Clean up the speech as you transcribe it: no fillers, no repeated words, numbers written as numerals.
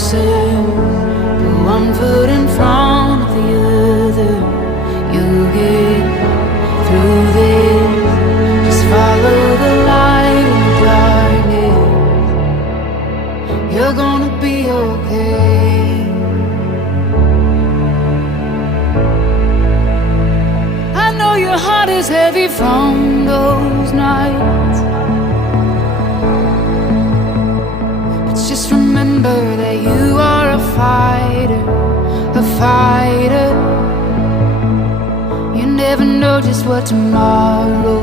closer, put one foot in front of the other. You'll get through this. Just follow the light in the darkness. You're gonna be okay. I know your heart is heavy from those nights, but just remember that you are a fighter, a fighter. You never know just what tomorrow